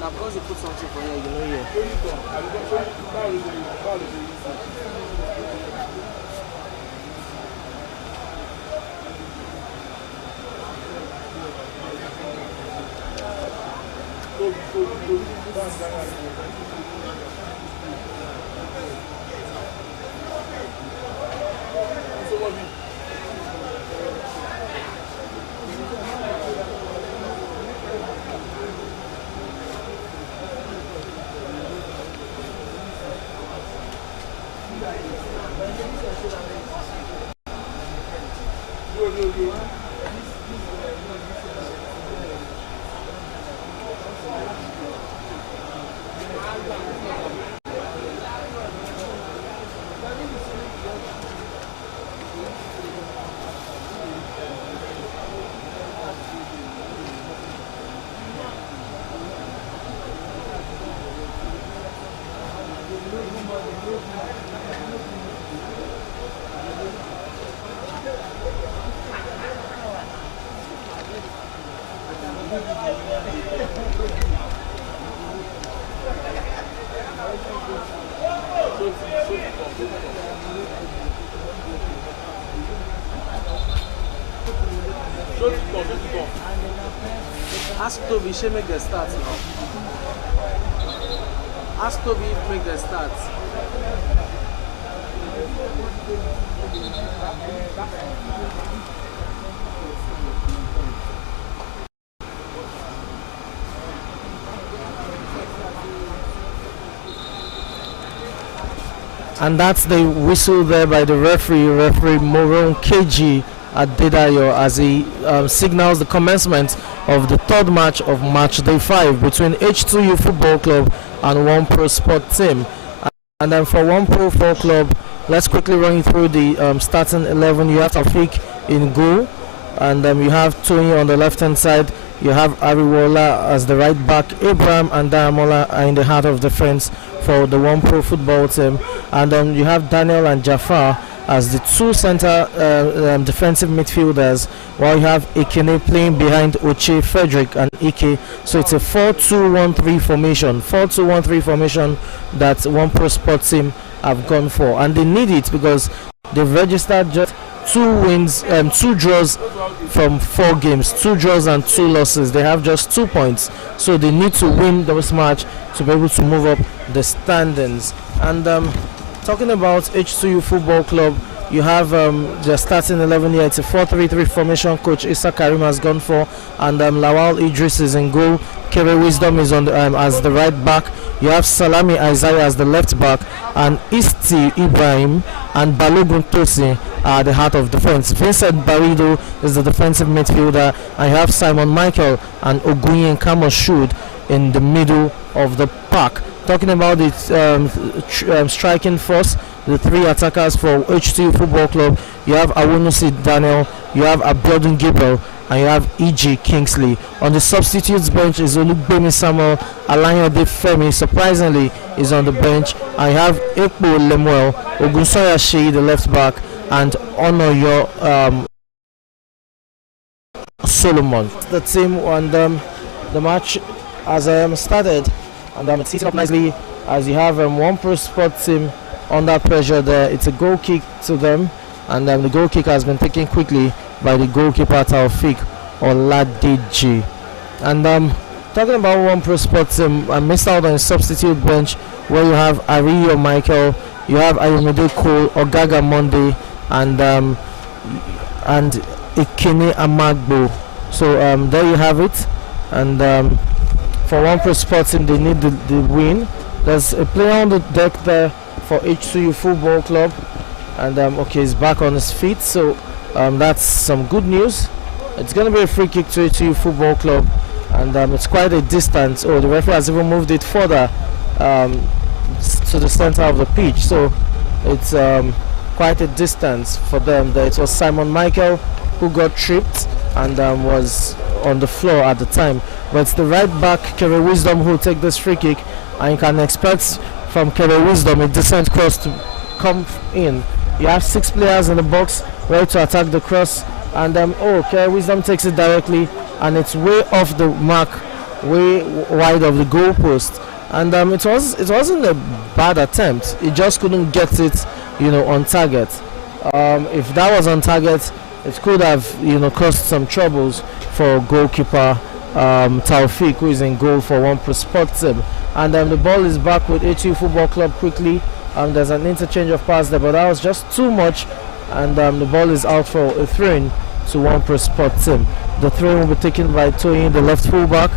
Now, because you put something for here, you know here. Ask Toby, she make the start now. Ask Toby if make the start. And that's the whistle there by the referee Moron KG Adedayo, as he signals the commencement of the third match of match day 5 between H2U Football Club and One Pro Sport Team. And then for One Pro 4 Club, let's quickly run you through the starting 11. You have Tafik in goal, and you have Tony on the left hand side. You have Ariwola as the right back. Abraham and Diamola are in the heart of defense for the One Pro football team. And then you have Daniel and Jafar as the two center defensive midfielders, while you have Ekene playing behind Oche, Frederick and Ike. So it's a 4-2-1-3 formation. 4-2-1-3 formation that One Pro Sport team have gone for. And they need it because they've registered just 2 wins, 2 draws from 4 games, 2 draws and 2 losses. They have just 2 points, so they need to win this match to be able to move up the standings. And talking about H2U Football Club, you have the starting 11 here. It's a 4-3-3 formation. Coach Issa Karim has gone for, and Lawal Idris is in goal. Kere Wisdom is on the, as the right back. You have Salami Isaiah as the left back, and Isti Ibrahim and Balogun Tosi are the heart of defense. Vincent Barido is the defensive midfielder, and you have Simon Michael and Ogunyin Kamoshud in the middle of the pack. Talking about the striking force, the 3 attackers for H2U Football Club, you have Awunusi Daniel, you have Abiodun Gabriel, and you have E.G. Kingsley. On the substitutes bench is Olugbemi Samuel. Alayode Femi, surprisingly, is on the bench. And you have Ekpo Lemuel, Ogunsoya Shei, the left back, and Onoyo Solomon. The team and the match has started, and it's set up nicely as you have One Pro Sport team under pressure there. It's a goal kick to them, and the goal kick has been taken quickly by the goalkeeper Taufik Oladeji. And talking about One Pro Sports team, I missed out on a substitute bench where you have Ariyo Michael, you have Ayomide Cole, Ogaga Monday, and Ikene Amagbo. So there you have it. And for One Pro Sports team, they need the win. There's a player on the deck there for H2U Football Club, and okay, he's back on his feet, so that's some good news. It's going to be a free kick to H2U Football Club, and it's quite a distance. Oh, the referee has even moved it further to the center of the pitch, so it's quite a distance for them there. It was Simon Michael who got tripped and was on the floor at the time, but it's the right back Kere Wisdom who will take this free kick, and you can expect from Kere Wisdom a decent cross to come in. You have 6 players in the box ready to attack the cross, and Kere Wisdom takes it directly, and it's way off the mark, way wide of the goalpost, and it wasn't a bad attempt. It just couldn't get it, on target. If that was on target, it could have, caused some troubles for goalkeeper Taufik, who is in goal for One Pro Sports team. And the ball is back with H2U Football Club quickly. There's an interchange of pass there, but that was just too much, and the ball is out for a throw-in to One Pro Sports team. The throw-in will be taken by Toyin, the left fullback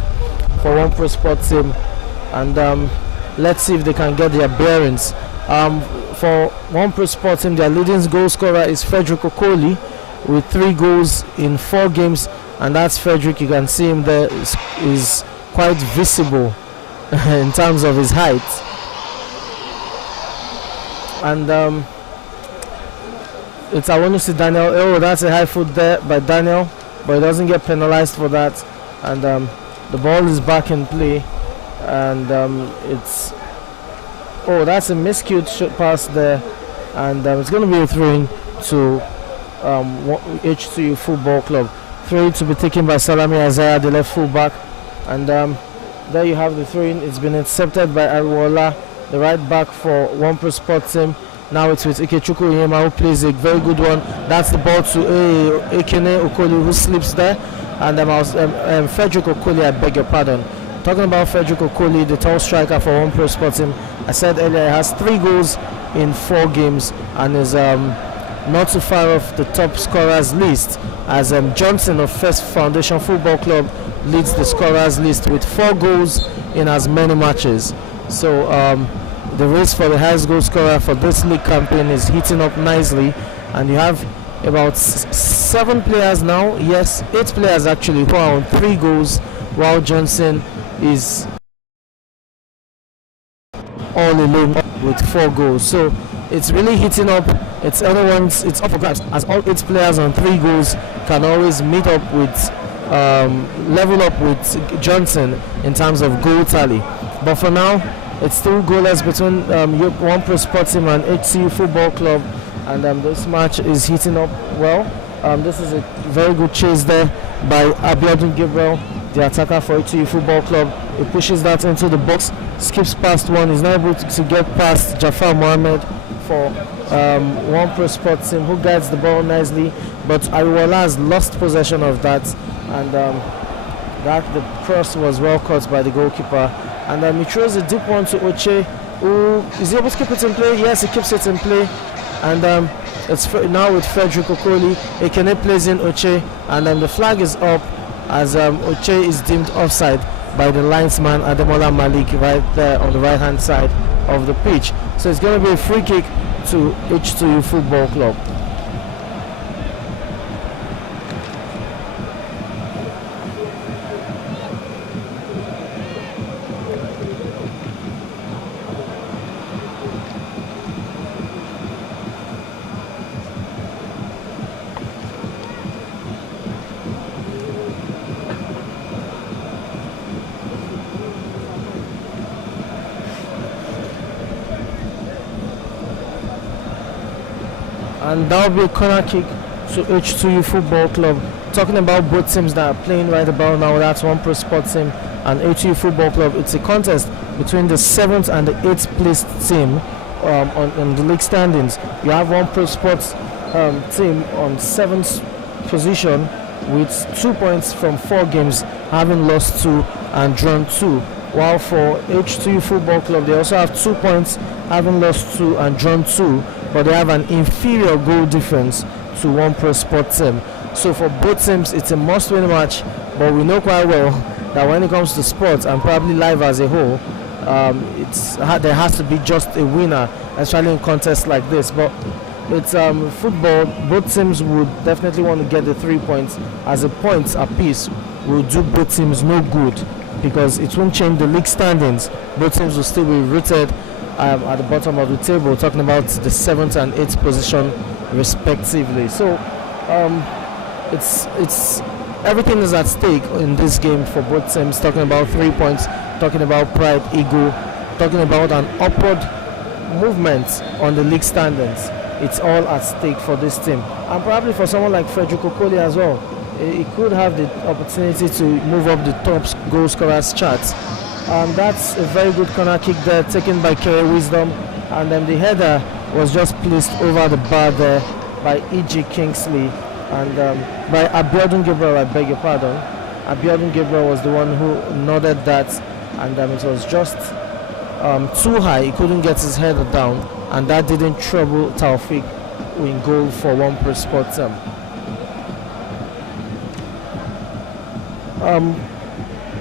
for One Pro Sports team, and let's see if they can get their bearings. For One Pro Sports team, their leading goal scorer is Frederick Okoli with 3 goals in 4 games, and that's Frederick. You can see him there, is quite visible in terms of his height. And it's Awonusi Daniel. Oh, that's a high foot there by Daniel, but he doesn't get penalized for that. And the ball is back in play, and that's a miscued shot pass there, and it's going to be a throw-in to H2U Football Club. Throw-in to be taken by Salami Isaiah, the left fullback, and there you have the throw-in. It's been intercepted by Arwola, the right back for One Pro Sports team. Now it's with Ikechukwu Iyema, who plays a very good one. That's the ball to Ekene Okoli, who slips there, and Frederick Okoli, I beg your pardon. Talking about Frederick Okoli, the tall striker for One Pro Sports team, I said earlier he has 3 goals in 4 games and is not too far off the top scorers list, as Johnson of First Foundation Football Club leads the scorers list with 4 goals in as many matches. So the race for the highest goal scorer for this league campaign is heating up nicely, and you have about 7 players now, yes, 8 players actually, who are on 3 goals, while Johnson is all alone with 4 goals. So it's really heating up. It's up for grabs, as all 8 players on 3 goals can always meet up with level up with Johnson in terms of goal tally. But for now, it's still goalless between One Pro Sports team and H2U Football Club, and this match is heating up well. This is a very good chase there by Abiodun Gabriel, the attacker for H2U Football Club. He pushes that into the box, skips past one, he's not able to get past Jafar Mohammed for One Pro Sports team, who guides the ball nicely, but Ariwola has lost possession of that, and the cross was well caught by the goalkeeper, and he throws a deep one to Oche, who is able to keep it in play. Yes, he keeps it in play, and it's now with Frederick Okoli. Ekene plays in Oche, and the flag is up as Oche is deemed offside by the linesman Ademola Malik right there on the right hand side of the pitch. So it's going to be a free kick to H2U Football Club. And that will be a corner kick to H2U Football Club. Talking about both teams that are playing right about now, that's One Pro Sports team and H2U Football Club. It's a contest between the 7th and the 8th placed team on the league standings. You have One Pro Sports team on 7th position with 2 points from 4 games, having lost 2 and drawn 2. While for H2U Football Club, they also have 2 points, having lost 2 and drawn 2, but they have an inferior goal difference to One Pro Sports team. So for both teams, it's a must-win match, but we know quite well that when it comes to sports and probably life as a whole, there has to be just a winner, especially in contests like this. But it's football. Both teams would definitely want to get the 3 points, as a point apiece will do both teams no good, because it won't change the league standings. Both teams will still be rooted at the bottom of the table, talking about the 7th and 8th position respectively. So it's everything is at stake in this game for both teams, talking about 3 points, talking about pride, ego, talking about an upward movement on the league standings. It's all at stake for this team, and probably for someone like Frederick Okoli as well. He could have the opportunity to move up the top goal scorers charts. That's a very good corner kick there, taken by Kere Wisdom, and then the header was just placed over the bar there by E.G. Kingsley and by Abiodun Gabriel, I beg your pardon. Abiodun Gabriel was the one who nodded that, and it was just too high. He couldn't get his header down, and that didn't trouble Taufik in goal for One Pro Sports.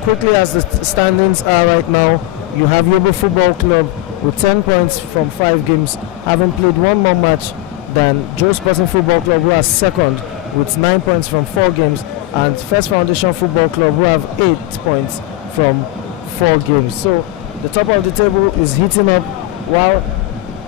Quickly, as the standings are right now, you have Yobo Football Club with 10 points from 5 games, having played 1 more match than Joe Sporting Football Club, who are second with 9 points from 4 games, and First Foundation Football Club, who have 8 points from 4 games. So the top of the table is heating up, while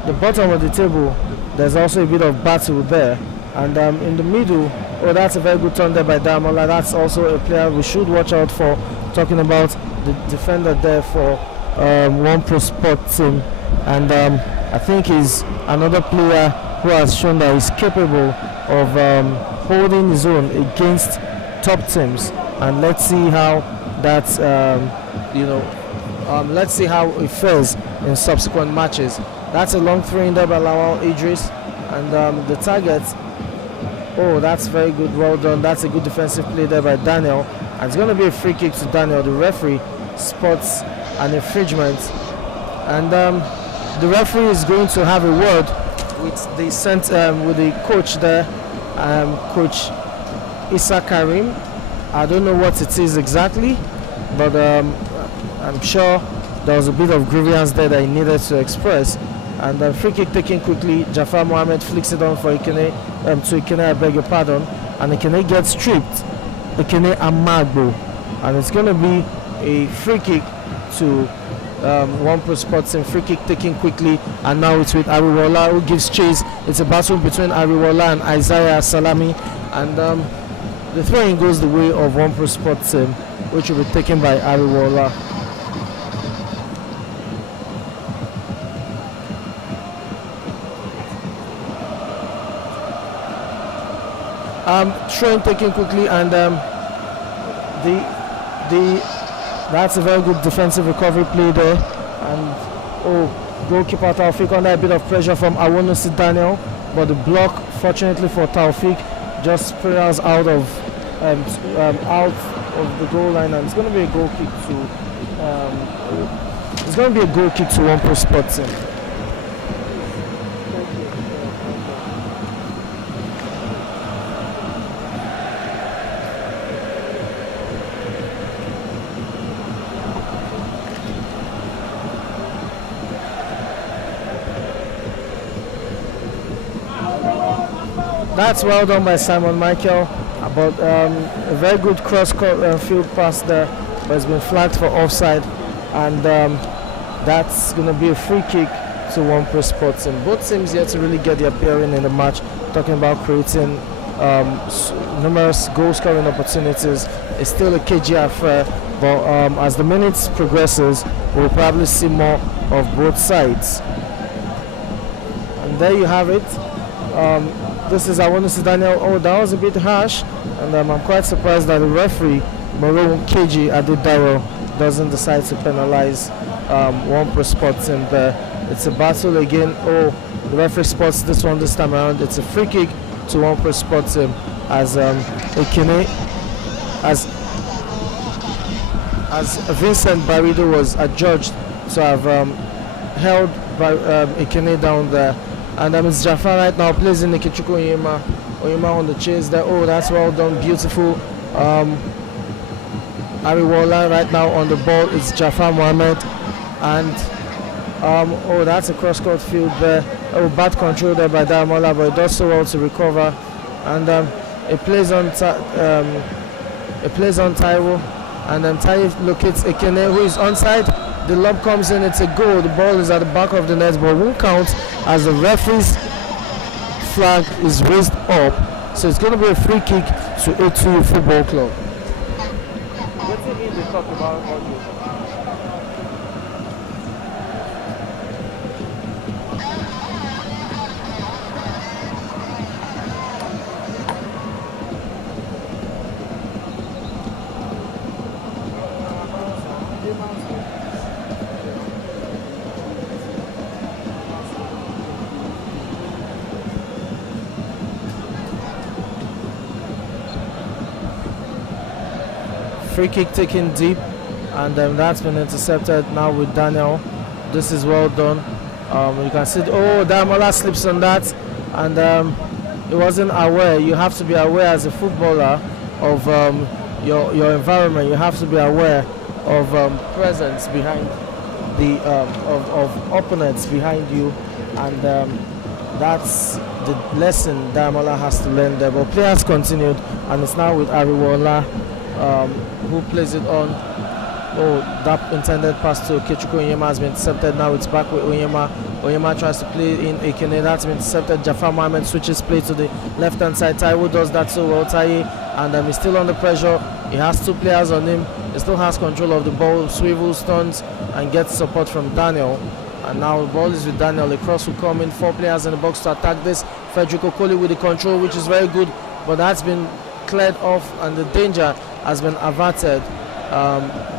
the bottom of the table, there's also a bit of battle there. And in the middle, that's a very good turn there by Damola. That's also a player we should watch out for, talking about the defender there for One Pro Sports team. And I think he's another player who has shown that he's capable of holding his own against top teams. And let's see how that, let's see how it fares in subsequent matches. That's a long throw in there by Lawal Idris, and the target. Oh, that's very good. Well done. That's a good defensive play there by Daniel. And it's going to be a free kick to Daniel. The referee spots an infringement, and the referee is going to have a word with the coach there, Coach Issa Karim. I don't know what it is exactly, but I'm sure there was a bit of grievance there that he needed to express. And the free kick taken quickly. Jafar Mohammed flicks it on for Ikene, to Ikene, I beg your pardon. And Ikene gets stripped. Ikene Amagbo. And it's going to be a free kick to One Pro Sports team. Free kick taken quickly. And now it's with Ariwola, who gives chase. It's a battle between Ariwola and Isaiah Salami. And the throw-in goes the way of One Pro Sports team, which will be taken by Ariwola. Throwing taken quickly, and that's a very good defensive recovery play there. And goalkeeper Taufik under a bit of pressure from Awonusi Daniel, but the block, fortunately for Taufik, just spirals out of the goal line, and it's going to be a goal kick to One Pro Sports team. That's well done by Simon Michael, but a very good cross field pass there, but it's been flagged for offside, and that's going to be a free kick to One Pro Sports. And both teams yet to really get their pairing in the match, talking about creating numerous goal scoring opportunities. It's still a cagey affair, but as the minutes progresses, we'll probably see more of both sides. And there you have it. This is Awonusi Daniel. Oh, that was a bit harsh, and I'm quite surprised that the referee, Moro Keji Adedayo, doesn't decide to penalize One Pro Sports in there. It's a battle again. Oh, the referee spots this one this time around. It's a free kick to One Pro Sports Team as Ekene, as Vincent Barrido was adjudged to have held Ekene down there. And it's Jafar right now plays in Ikechukwu Onyema on the chase there. Oh, that's well done, beautiful. Ariwola right now on the ball. It's Jafar Mohammed, and oh, that's a cross-court field there. Oh, bad control there by Damola, but it does so well to recover. And it plays on Taiwo, and then Taiwo locates Ekene, who is onside. The lob comes in, it's a goal. The ball is at the back of the net, but won't count as the referee's flag is raised up. So it's going to be a free kick to H2U Football Club. What do you mean they talk about audio? Free kick taken deep, and that's been intercepted now with Daniel. This is well done. You can see, oh, Damola slips on that, and he wasn't aware. You have to be aware as a footballer of your environment. You have to be aware of presence behind the of opponents behind you, and that's the lesson Damola has to learn there. But players continued, and it's now with Ariwola. Who plays it on? Oh, that intended pass to Ikechukwu Onyema has been intercepted. Now it's back with Onyema. Onyema tries to play in Ekene. That's been intercepted. Jafar Mohammed switches play to the left-hand side. Taiwo does that so well. And he's still under pressure. He has two players on him. He still has control of the ball. Swivels, turns, and gets support from Daniel. And now the ball is with Daniel. The cross will come in. 4 players in the box to attack this. Frederick Okoli with the control, which is very good, but that's been cleared off, and the danger has been averted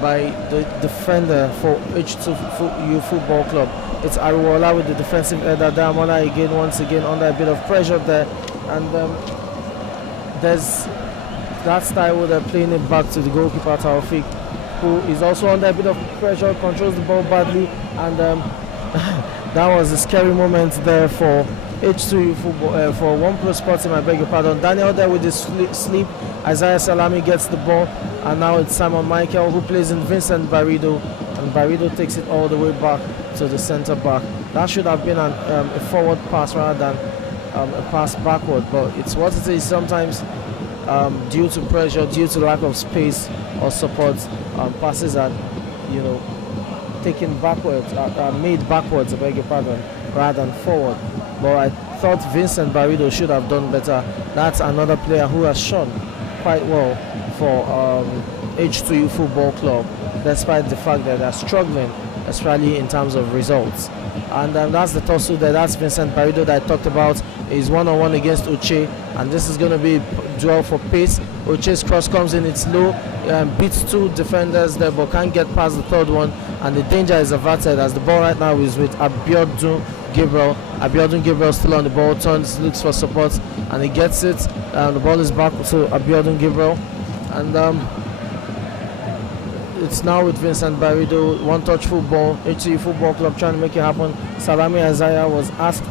by the defender for H2U Football Club. It's Ariwola with the defensive header. Damola again, once again, under a bit of pressure there, and there's that style they're playing it back to the goalkeeper Taufik, who is also under a bit of pressure, controls the ball badly, and that was a scary moment there for H2U Football, for One Pro Sports Team, I beg your pardon. Daniel there with the sleep. Isaiah Salami gets the ball, and now it's Simon Michael who plays in Vincent Barrido, and Barrido takes it all the way back to the centre back. That should have been a forward pass rather than a pass backward, but it's what it is. Sometimes due to pressure, due to lack of space or support, passes are, taken backwards, made backwards, I beg your pardon, rather than forward. But I thought Vincent Barrido should have done better. That's another player who has shown quite well for H2U Football Club, despite the fact that they're struggling, especially in terms of results. And that's the tussle there. That's Vincent Barrido that I talked about. Is one-on-one against Uche, and this is going to be a duel for pace. Uche's cross comes in, it's low, beats 2 defenders there, but can't get past the third one, and the danger is averted as the ball right now is with Abiodun Gabriel. Abiodun Gabriel still on the ball, turns, looks for support, and he gets it. The ball is back to Abiodun Gabriel, and it's now with Vincent Barrido. One-touch football, H2U Football Club trying to make it happen. Salami Isaiah was asked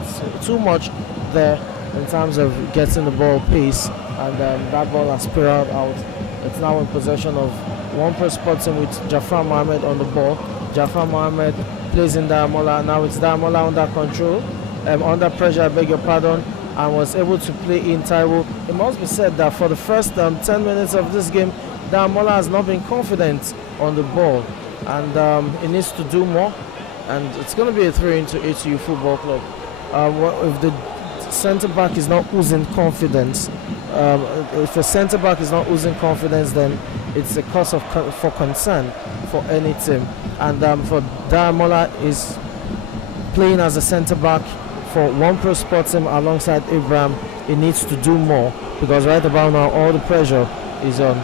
too much there in terms of getting the ball pace, and that ball has spiraled out. It's now in possession of One Pro Sports Team with Jafar Mohammed on the ball. Jafar Mohammed plays in Damola. Now it's Damola under control, under pressure, I beg your pardon, and was able to play in Taiwo. It must be said that for the first 10 minutes of this game, Damola has not been confident on the ball, and he needs to do more, and it's going to be a throw into H2U Football Club. If the centre back is not oozing confidence, if the centre back is not oozing confidence, then it's a cause for concern for any team. And for Damola is playing as a centre back for One Pro Sports Team alongside Abraham. He needs to do more, because right about now all the pressure is on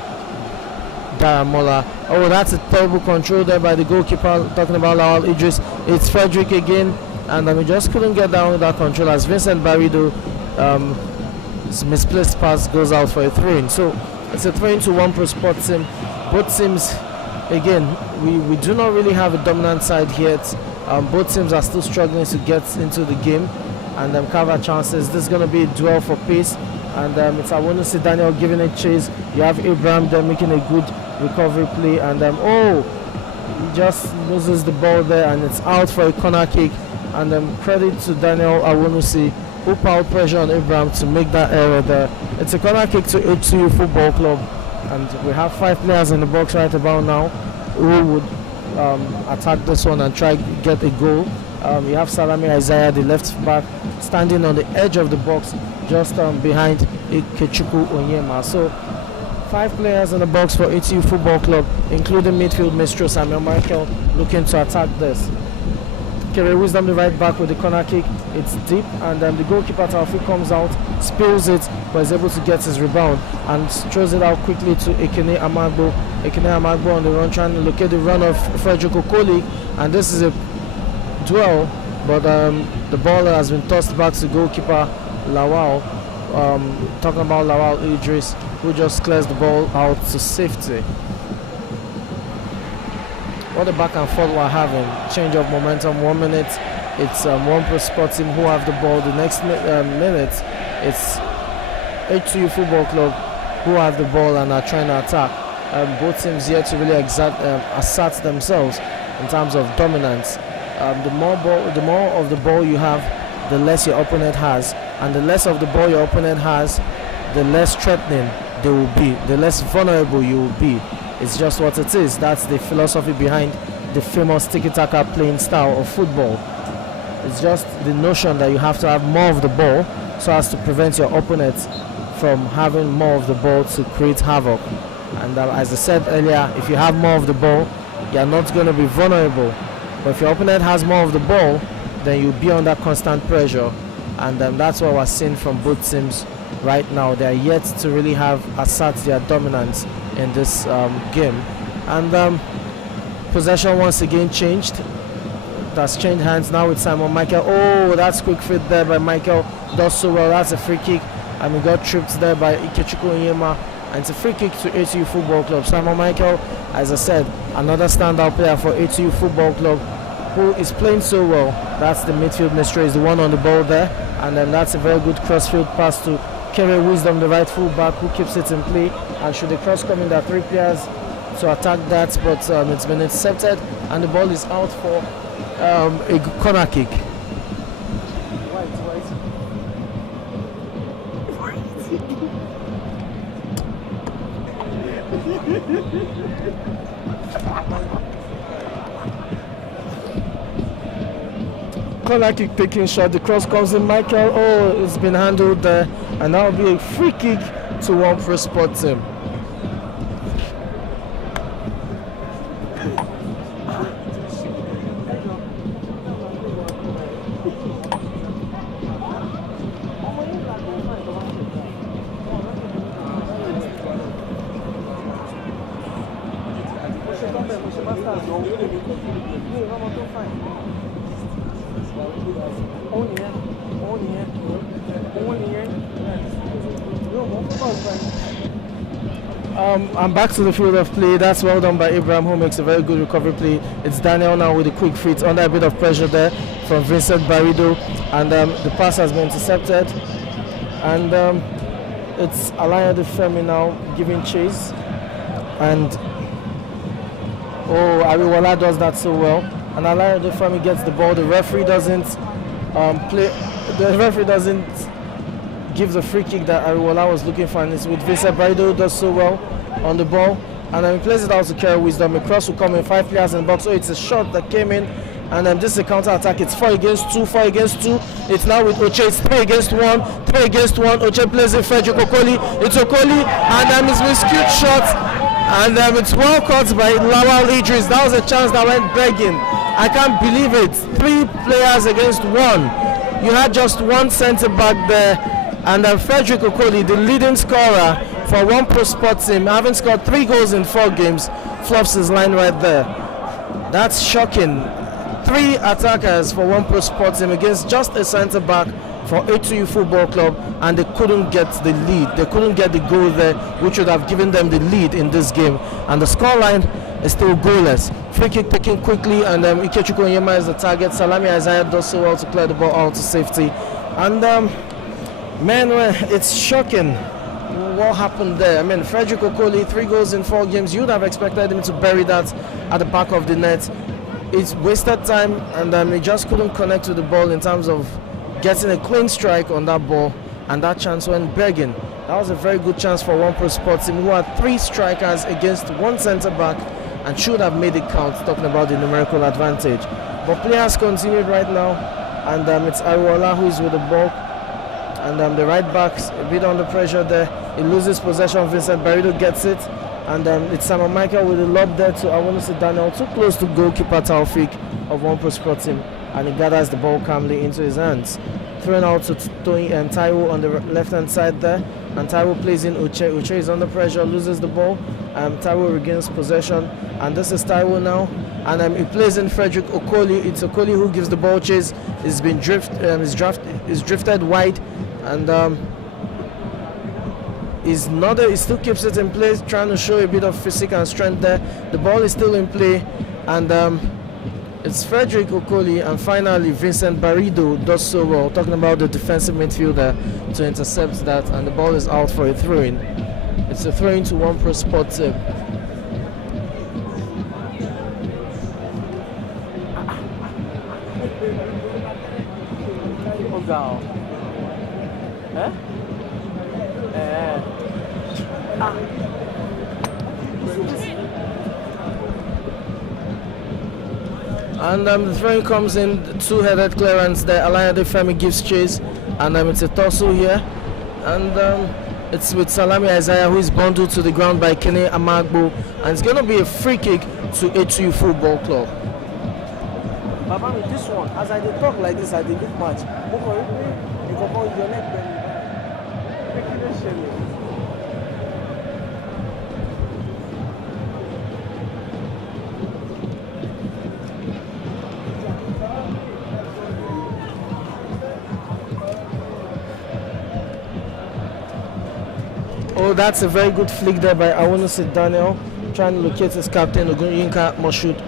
Damola. Oh, that's a terrible control there by the goalkeeper, talking about Lawal Idris. It's Frederick again. and he just couldn't get down with that control as Vincent Barrido his misplaced pass goes out for a throw-in. So it's a 3-1 pro sport team. Both teams, again, we do not really have a dominant side yet. Both teams are still struggling to get into the game and carve our chances. This is going to be a duel for pace, and it's Awonusi Daniel giving a chase. You have Abraham there making a good recovery play, and he just loses the ball there, and it's out for a corner kick. And credit to Daniel Awonusi, who put pressure on Abraham to make that error there. It's a corner kick to H2U Football Club, and we have 5 players in the box right about now who would attack this one and try get a goal. You have Salami Isaiah, the left back, standing on the edge of the box just behind Ikechukwu Onyema. So 5 players in the box for H2U Football Club, including midfield maestro Samuel Michael, looking to attack this. Kere Wisdom, the right back, with the corner kick. It's deep, and the goalkeeper Taufik comes out, spills it, but is able to get his rebound and throws it out quickly to Ekene Amagbo. Ekene Amagbo on the run, trying to locate the run of Frederick Okoli, and this is a duel, but the ball has been tossed back to goalkeeper Lawal. Talking about Lawal Idris, who just clears the ball out to safety. What a back and forth we're having. Change of momentum. 1 minute, it's one pro sport team who have the ball. The next minute, it's H2U Football Club who have the ball and are trying to attack. Both teams yet to really assert themselves in terms of dominance. The more of the ball you have, the less your opponent has, and the less of the ball your opponent has, the less threatening they will be, the less vulnerable you will be. It's just what it is. That's the philosophy behind the famous tiki-taka playing style of football. It's just the notion that you have to have more of the ball so as to prevent your opponent from having more of the ball to create havoc. And as I said earlier, if you have more of the ball, you're not going to be vulnerable. But if your opponent has more of the ball, then you'll be under constant pressure. And that's what we're seeing from both teams right now. They're yet to really assert their dominance in this game. And possession once again changed. That's changed hands now with Simon Michael. Oh, that's quick fit there by Michael. Does so well. That's a free kick. And we got tripped there by Ikechukwu Onyema. And it's a free kick to H2U Football Club. Simon Michael, as I said, another standout player for H2U Football Club, who is playing so well. That's the midfield maestro, is the one on the ball there. And then that's a very good crossfield pass to Kere Wisdom, the right full back, who keeps it in play. And should the cross come in, there are 3 players to attack that, but it's been intercepted, and the ball is out for a corner kick. Corner kick taking shot, the cross comes in. Michael, it's been handled there, and that will be a free kick to one pro sport team. I'm back to the field of play. That's well done by Abraham, who makes a very good recovery play. It's Daniel now with a quick feet under a bit of pressure there from Vincent Barrido, and the pass has been intercepted. And it's Alaya De Femi now giving chase, and Ariwala does that so well. And Alaya De Femi gets the ball. The referee doesn't give the free kick that Ariwala was looking for, and it's with Vincent Barrido, who does so well on the ball, and then he plays it out to Kere Wisdom. A cross will come in, 5 players in the box. So it's a shot that came in, and this is a counter attack. It's 4 against 2. It's now with Oche. It's 3 against 1. Oche plays it, Frederick Okoli. It's Okoli, and it's been skewed shot, and it's well caught by Lawal Idris. That was a chance that went begging. I can't believe it. 3 players against 1. You had just 1 centre back there, and Frederick Okoli, the leading scorer for one pro sport team, having scored 3 goals in 4 games, flops his line right there. That's shocking. 3 3 attackers for One Pro Sports team against just a centre back for H2U Football Club, and they couldn't get the lead. They couldn't get the goal there, which would have given them the lead in this game. And the scoreline is still goalless. Free kick taken quickly, and Ikechukwu Onyema is the target. Salami Isaiah does so well to clear the ball out to safety. And man, it's shocking what happened there. I mean, Frederick Okoli, 3 goals in 4 games. You would have expected him to bury that at the back of the net. It's wasted time, and he just couldn't connect to the ball in terms of getting a clean strike on that ball, and that chance went begging. That was a very good chance for One Pro Sports team, who had 3 strikers against 1 centre back and should have made it count, talking about the numerical advantage. But play has continued right now, and it's Ariwola who is with the ball, and the right back's a bit under pressure there. He loses possession. Vincent Barredo gets it, and it's Simon Michael with the lob there to Awonisi Daniel, too close to goalkeeper Taufik of One Pro Sports team, and he gathers the ball calmly into his hands. Thrown out to Taiwo on the left-hand side there, and Taiwo plays in Uche. Uche is under pressure, loses the ball. Taiwo regains possession, and this is Taiwo now, and he plays in Frederick Okoli. It's Okoli who gives the ball chase. He's been drifted wide, and he still keeps it in place, trying to show a bit of physique and strength there. The ball is still in play, and it's Frederick Okoli, and finally Vincent Barredo does so well, talking about the defensive midfielder, to intercept that, and the ball is out for a throw-in. It's a throw-in to One Pro Sports team. And the throw comes in, 2-headed clearance there. Alayade Femi gives chase, and it's a tussle here, and it's with Salami Isaiah, who is bundled to the ground by Kene Amagbo, and it's going to be a free kick to H2U Football Club. Baba, with this one, as I dey talk like this, I dey look match. Oh, that's a very good flick there by Awonisi Daniel, trying to locate his captain, Ogunyinka Moshood.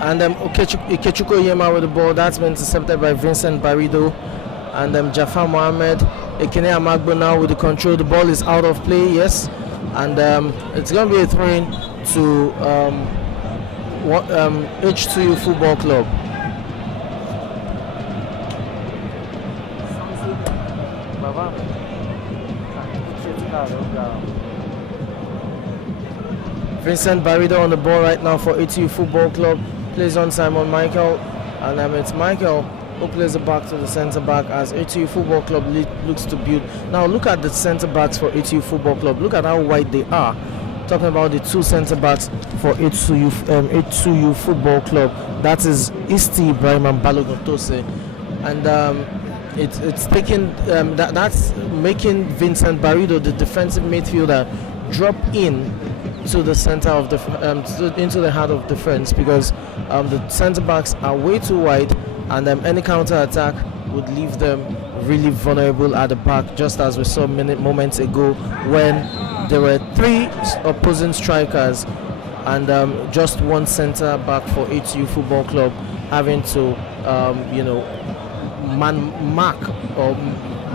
And Ikechukwu Onyema with the ball. That's been intercepted by Vincent Barredo. And Jafar Mohammed, Ekene Amagbo now with the control. The ball is out of play, yes. And it's going to be a throw-in to H2U Football Club. Vincent Barredo on the ball right now for H2U Football Club. Plays on Simon Michael, and it's Michael who plays it back to the centre back as H2U Football Club looks to build. Now look at the centre backs for H2U Football Club. Look at how wide they are. Talking about the 2 centre backs for H2U Football Club. That is Isti Ibrahim and Balogun Tose, and it's taking that's making Vincent Barredo, the defensive midfielder, drop in to the center of the into the heart of defense, because the center backs are way too wide, and any counter attack would leave them really vulnerable at the back, just as we saw moments ago when there were 3 opposing strikers and just 1 center back for H2U Football Club having to mark or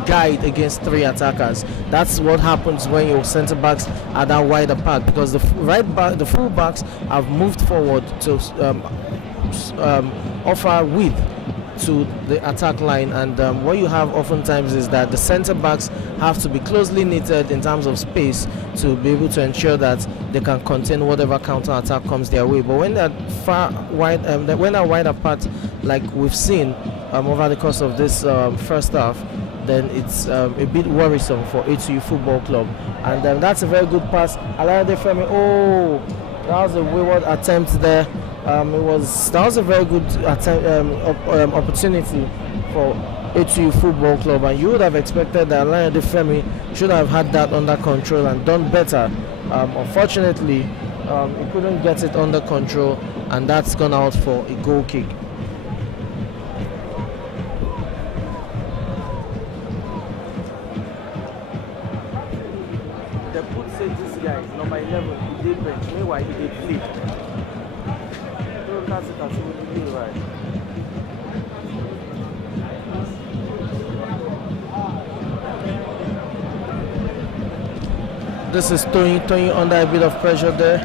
guide against 3 attackers. That's what happens when your centre backs are that wide apart, because the full backs have moved forward to offer width to the attack line, and what you have oftentimes is that the centre backs have to be closely knitted in terms of space to be able to ensure that they can contain whatever counter attack comes their way. But when they're when they're wide apart, like we've seen over the course of this first half, then it's a bit worrisome for H2U Football Club. And that's a very good pass. Alayande Femi, oh, that was a wayward attempt there. That was a very good opportunity for H2U Football Club, and you would have expected that Alayande Femi should have had that under control and done better. Unfortunately, he couldn't get it under control, and that's gone out for a goal kick. The put say this guy, number 11, he did bench. Meanwhile, he did play. Don't cast it as he will be right. This is Tony under a bit of pressure there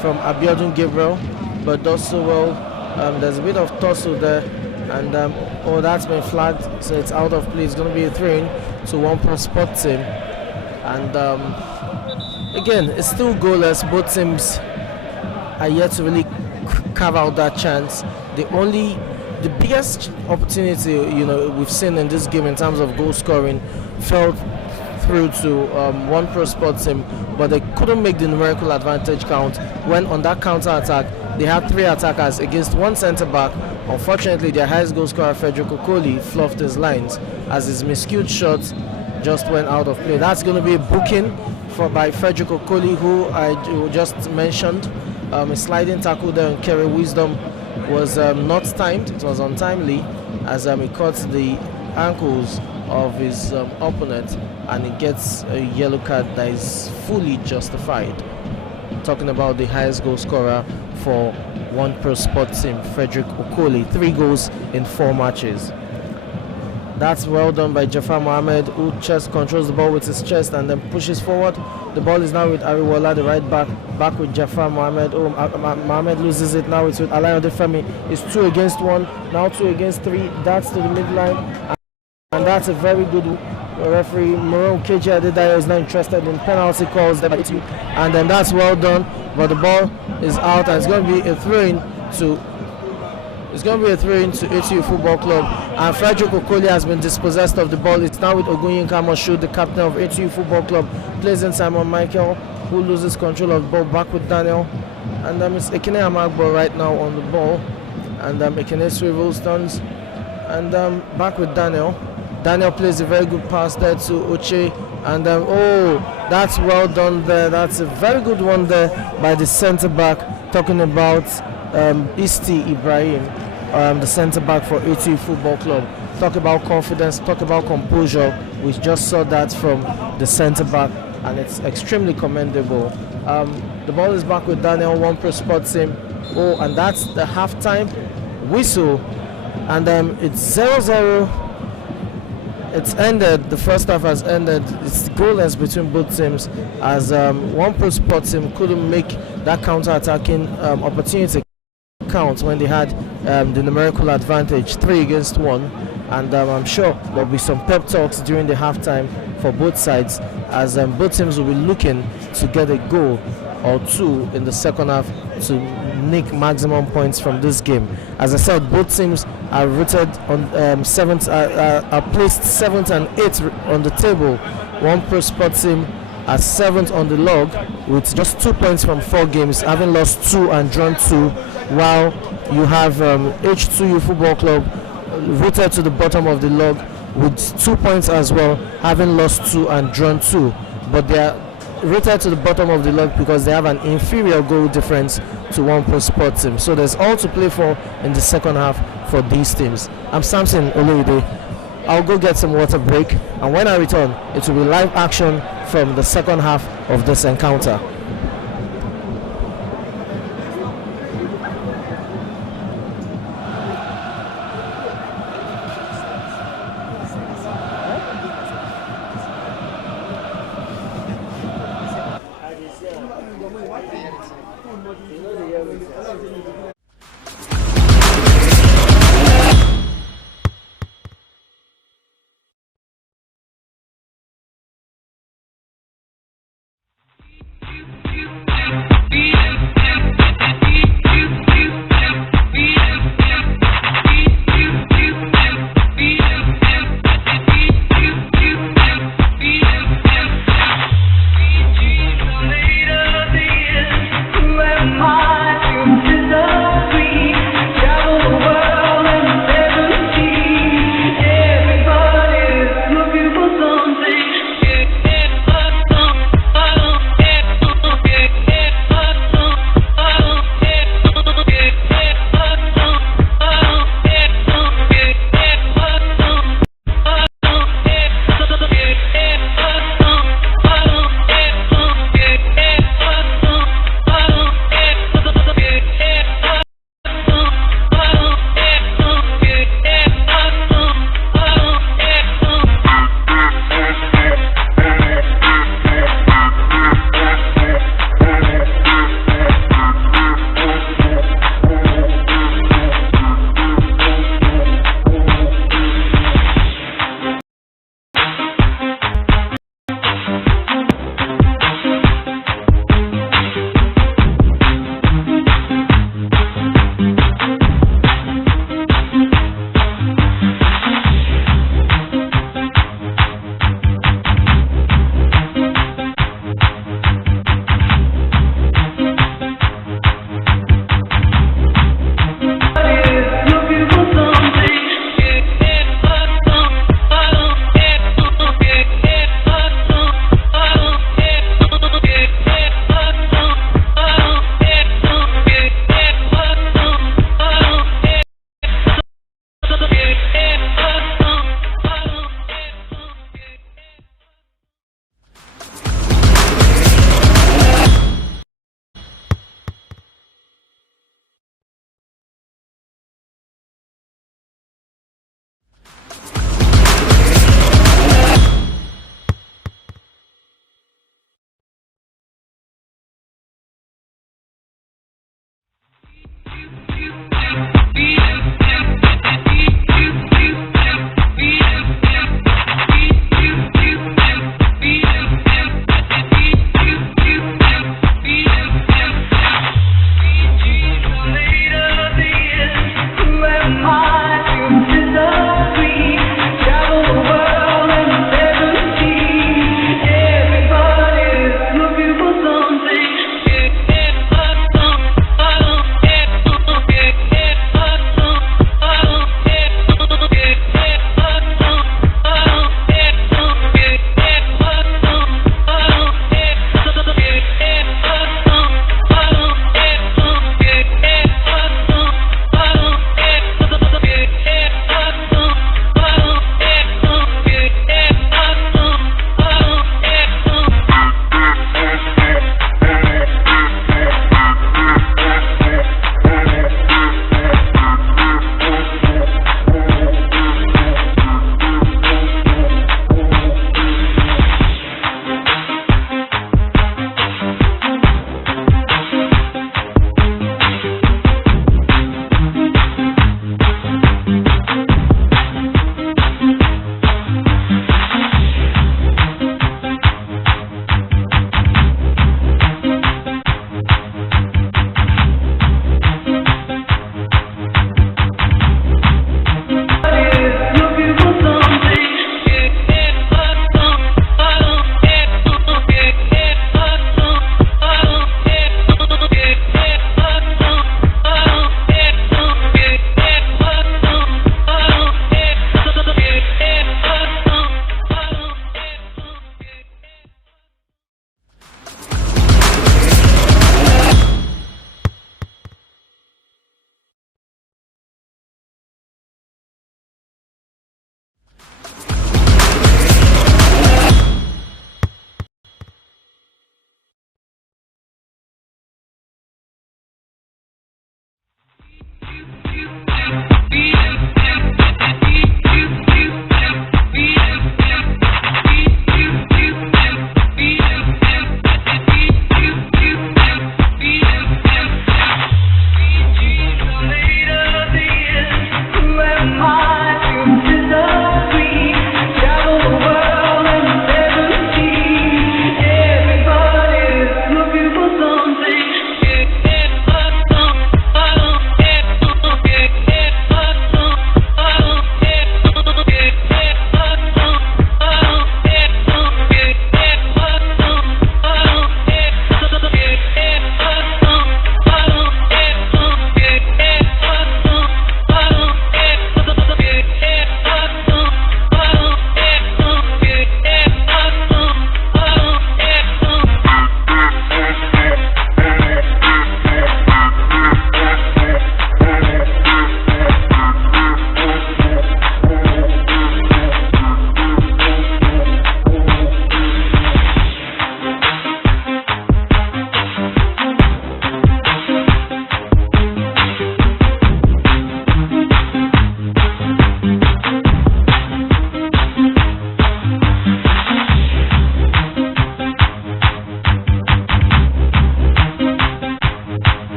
from Abiodun Gabriel, but does so well. There's a bit of tussle there, and oh, that's been flagged, so it's out of play. It's going to be a throw-in to One Pro Sport team, and again, it's still goalless. Both teams are yet to really carve out that chance. The biggest opportunity we've seen in this game in terms of goal scoring fell through to One Pro Sports team, but they couldn't make the numerical advantage count when on that counter attack they had 3 attackers against 1 centre back. Unfortunately, their highest goal scorer Frederick Okoli fluffed his lines as his miscued shot just went out of play. That's going to be a booking by Frederick Okoli, who I just mentioned. A sliding tackle there on Kerry Wisdom was not timed. It was untimely as he caught the ankles of his opponent, and he gets a yellow card that is fully justified. Talking about the highest goal scorer for One Pro Sports team, Frederick Okoli, 3 goals in 4 matches. That's well done by Jafar Mohammed, who controls the ball with his chest and then pushes forward. The ball is now with Ariwola, the right back with Jafar Mohammed. Oh, Mohammed loses it. Now it's with Alayande Femi. It's 2 against 1, now 2 against 3. That's to the midline. And that's a very good referee. Moron KJ Adedayo is not interested in penalty calls there by H2U. And then that's well done, but the ball is out, and it's going to be a throw-in to H2U Football Club. And Frederick Okoli has been dispossessed of the ball. It's now with Ogunyinka Moshood, the captain of H2U Football Club. Plays in Simon Michael, who loses control of the ball, back with Daniel. And it's Ekene Amagbo right now on the ball. And Ekene swivels, turns, and back with Daniel. Daniel plays a very good pass there to Oche, and oh, that's well done there. That's a very good one there by the centre back. Talking about Isti Ibrahim, the centre back for H2U Football Club. Talk about confidence, talk about composure. We just saw that from the centre back, and it's extremely commendable. The ball is back with Daniel, One Pro Sports team. Oh, and that's the halftime whistle, and it's 0-0. It's ended. The first half has ended. It's goalless between both teams, as One Pro Sports team couldn't make that counter-attacking opportunity count when they had the numerical advantage, 3 against 1. And I'm sure there'll be some pep talks during the halftime for both sides, as both teams will be looking to get a goal or 2 in the second half to nick maximum points from this game. As I said, both teams are rooted on are placed 7th and 8th on the table. One Pro Sports team are 7th on the log with just 2 points from 4 games, having lost 2 and drawn 2, while you have H2U Football Club rooted to the bottom of the log with 2 points as well, having lost 2 and drawn 2. But they are rated to the bottom of the log because they have an inferior goal difference to One Pro Sports team. So there's all to play for in the second half for these teams. I'm Samson Oloide. I'll go get some water break, and when I return, it will be live action from the second half of this encounter.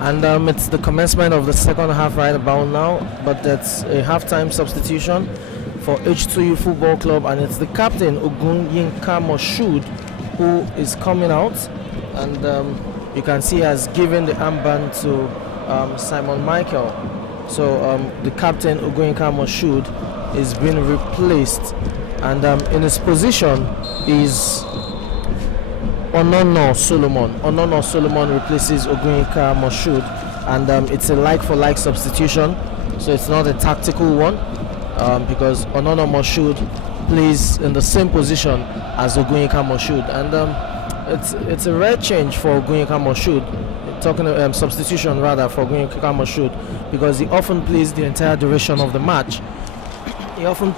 And it's the commencement of the second half right about now, but that's a halftime substitution for H2U Football Club, and it's the captain Ogunyinka Moshood who is coming out, and you can see he has given the armband to Simon Michael. So the captain Ogunyinka Moshood is being replaced, and in his position is Onono Solomon. Onono Solomon replaces Ogunyinka Moshood, and it's a like-for-like substitution, so it's not a tactical one, because Onono Moshood plays in the same position as Ogunyinka Moshood, and it's a rare change for Ogunyinka Moshood, substitution rather for Ogunyinka Moshood, because he often plays the entire duration of the match. He often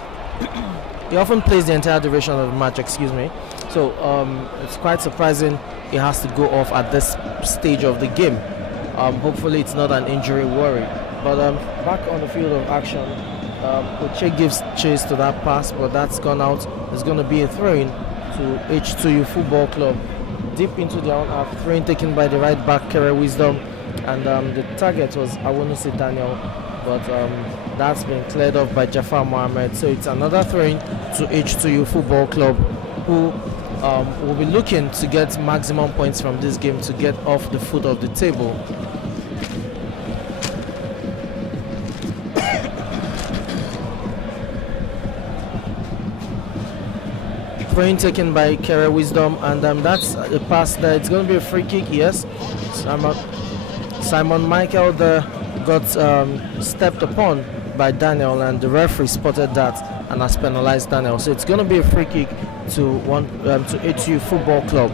plays the entire duration of the match, excuse me. So it's quite surprising he has to go off at this stage of the game. Hopefully it's not an injury worry. But back on the field of action, Oche gives chase to that pass, but that's gone out. There's going to be a throw-in to H2U Football Club. Deep into their own half, throw-in taken by the right back, Kere Wisdom, and the target was Awonisi Daniel, but that's been cleared off by Jafar Mohammed. So it's another throw-in to H2U Football Club, who will be looking to get maximum points from this game to get off the foot of the table. Throw-in taken by Kere Wisdom, and that's a pass there. It's going to be a free kick, yes. Simon Michael there got stepped upon by Daniel, and the referee spotted that and has penalized Daniel. So it's going to be a free kick to H2U Football Club.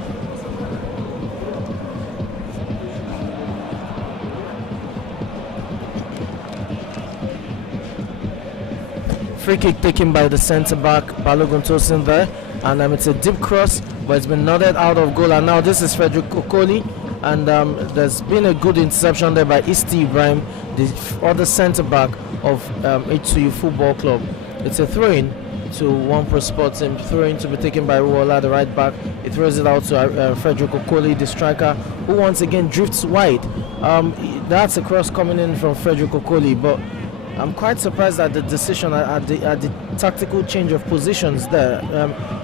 Free kick taken by the centre back Balogun Tosin there, and it's a deep cross, but it's been nodded out of goal. And now this is Frederick Okoli, and there's been a good interception there by Isti Ibrahim, the other centre back of H2U Football Club. It's a throw-in to One Pro Sports Team, throw-in to be taken by Ruola, the right back. He throws it out to Frederick Okoli, the striker, who once again drifts wide. That's a cross coming in from Frederick Okoli, but I'm quite surprised at the decision, at the tactical change of positions there.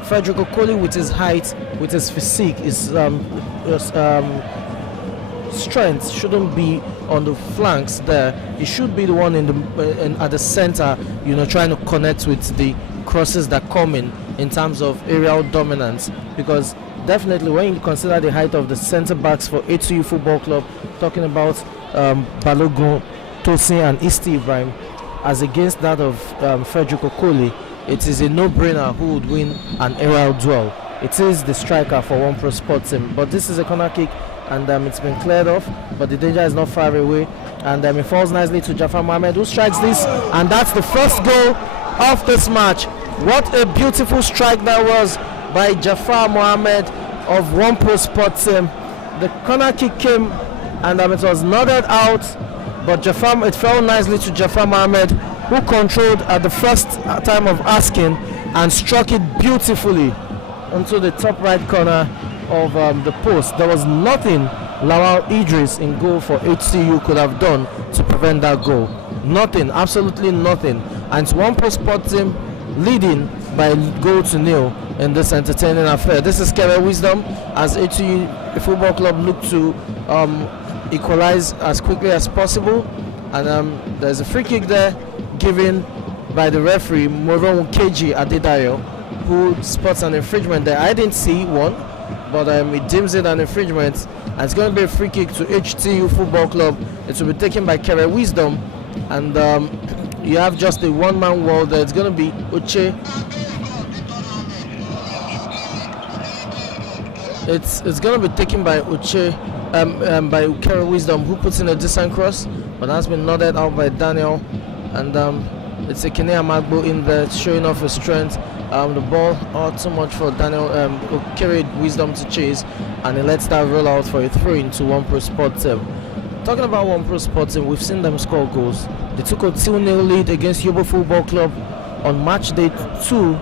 Frederick Okoli, with his height, with his physique, his strength shouldn't be on the flanks there. He should be the one at the center, trying to connect with the crosses that come in terms of aerial dominance. Because definitely, when you consider the height of the center backs for H2U Football Club, talking about Balogun Tosin and Isti Ibrahim, as against that of Frederick Okoli, it is a no-brainer who would win an aerial duel. It is the striker for One Pro Sports Team, but this is a corner kick, and it's been cleared off, but the danger is not far away, and it falls nicely to Jafar Mohammed, who strikes this, and that's the first goal of this match. What a beautiful strike that was by Jafar Mohammed of One Pro Sports Team. The corner kick came, and it was nodded out, but it fell nicely to Jafar Mohammed, who controlled at the first time of asking and struck it beautifully onto the top right corner of the post. There was nothing Lawal Idris in goal for HCU could have done to prevent that goal. Nothing, absolutely nothing. And it's One Pro Sport Team leading by goal to nil in this entertaining affair. This is Kere Wisdom as HCU Football Club look to equalize as quickly as possible, and there's a free kick there given by the referee Moron Keji Adedayo, who spots an infringement there. I didn't see one, but he deems it an infringement, and it's going to be a free kick to HTU Football Club. It will be taken by Kere Wisdom, and you have just a one-man wall there. It's going to be Uche. It's going to be taken by Uche, by Kere Wisdom, who puts in a decent cross, but that's been nodded out by Daniel, and it's a Kenea Magbo in there showing off his strength. The ball out too much for Daniel Kere Wisdom to chase, and he lets that roll out for a throw into One Pro Sport Team. Talking about One Pro Sport Team, we've seen them score goals. They took a 2-0 lead against Yobo Football Club on match day 2,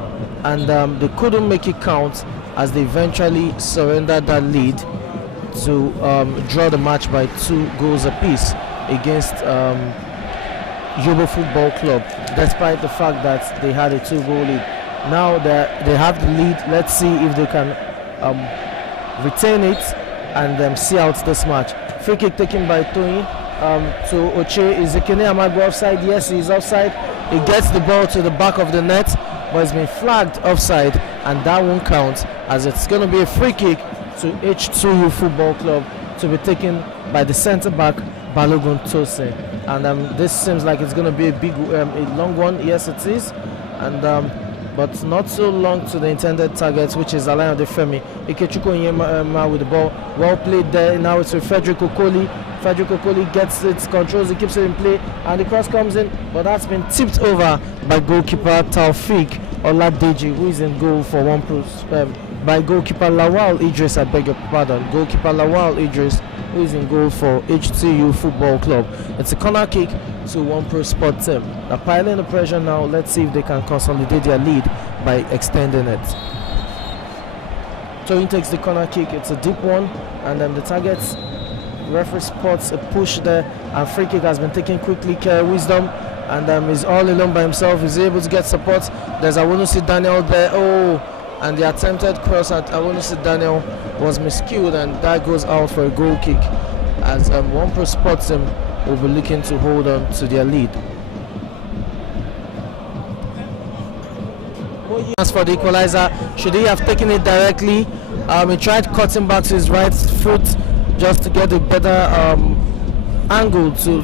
and they couldn't make it count as they eventually surrendered that lead to draw the match by 2 goals apiece against Yobo Football Club, despite the fact that they had a 2-goal lead. Now that they have the lead, let's see if they can retain it and see out this match. Free kick taken by Tony to Oche. Is Ekene Amago offside? Yes, he's offside. He gets the ball to the back of the net, but it's been flagged offside, and that won't count, as it's going to be a free kick to H2U Football Club to be taken by the centre back Balogun Tose. And this seems like it's going to be a big, a long one. Yes, it is, and but not so long to the intended target, which is Alain Adefemi. Ikechukwu Onyema with the ball. Well played there. Now it's with Frederick Okoli. Frederick Okoli gets it, controls it, keeps it in play, and the cross comes in, but that's been tipped over by goalkeeper Taufik Oladeji, who is in goal for by goalkeeper Lawal Idris, I beg your pardon. Goalkeeper Lawal Idris, who is in goal for H2U Football Club. It's a corner kick to One Pro Sport team. They're piling the pressure now. Let's see if they can consolidate their lead by extending it. Toyin takes the corner kick. It's a deep one, and then the target referee spots a push there, and free kick has been taken quickly. Care Wisdom, and he's all alone by himself. He's able to get support. There's Awunusi Daniel there. Oh, and the attempted cross at Awunusi Daniel was miscued, and that goes out for a goal kick, as One Pro Sports team will be looking to hold on to their lead. As for the equalizer, should he have taken it directly? He tried cutting back to his right foot just to get a better angle to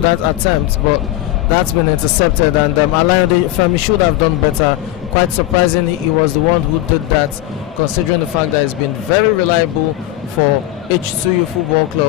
that attempt, but that's been intercepted, and Alain Adefemi should have done better. Quite surprising he was the one who did that, considering the fact that he's been very reliable for H2U Football Club.